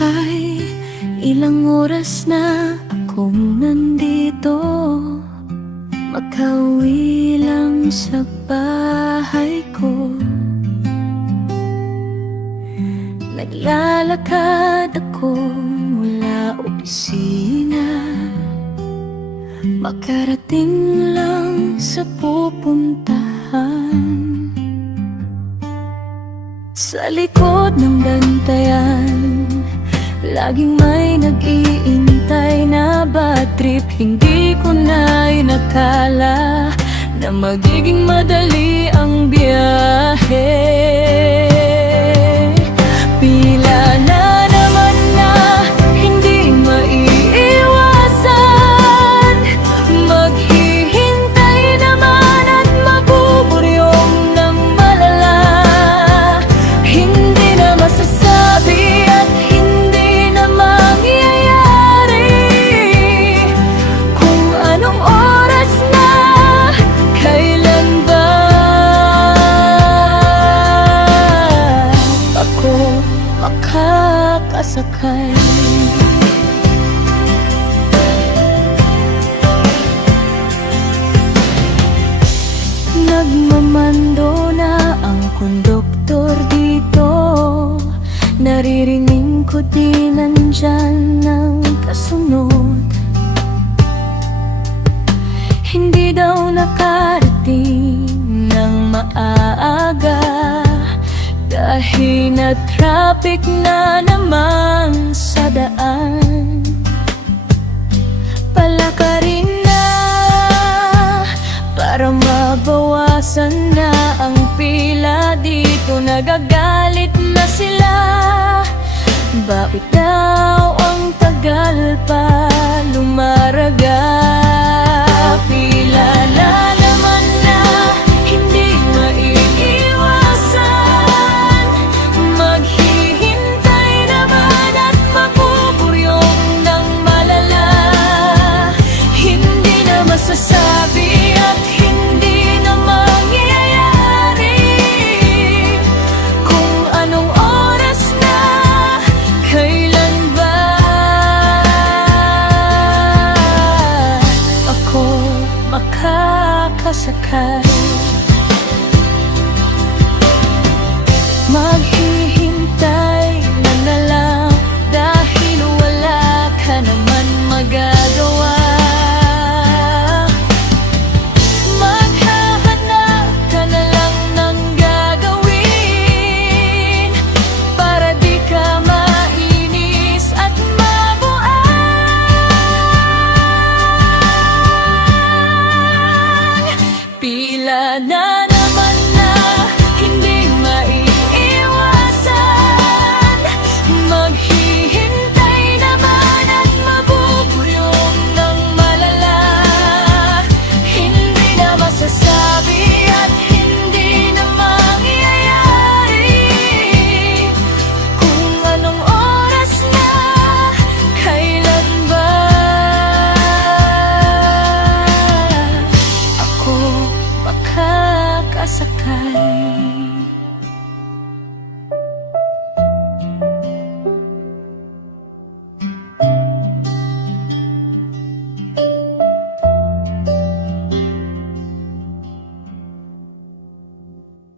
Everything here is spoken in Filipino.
makasakay. Ilang oras na akong nandito, makauwi lang sa bahay ko. Naglalakad ako mula opisina, makarating lang sa pupuntahan. Sa likod ng bantayan, laging may nag-iintay na bad trip. Hindi ko na inakala na magiging madali ang biyahe. Pila na naman na hindi maiiwasan, maghihintay naman at mabuburyong ng malala. Hindi na masasabi at hindi na mangyayari kung anong oras na, kailan ba ako makakasakay. Nagmamando na ang konduktor dito, naririnig ko di nandyan ng kasunod. Hindi daw nakarating ng maaga dahil na traffic na naman sa daan. Palakarin na para mabawasan na ang pila dito. Nagagalit na sila, bakit daw ang tagal pa lumaraga? Pila na naman na hindi maiiwasan, maghihintay naman at mabuburyong ng malala. Hindi na masasabi at hindi na mangyayari kung anong oras na, kailan ba ako makakasakay.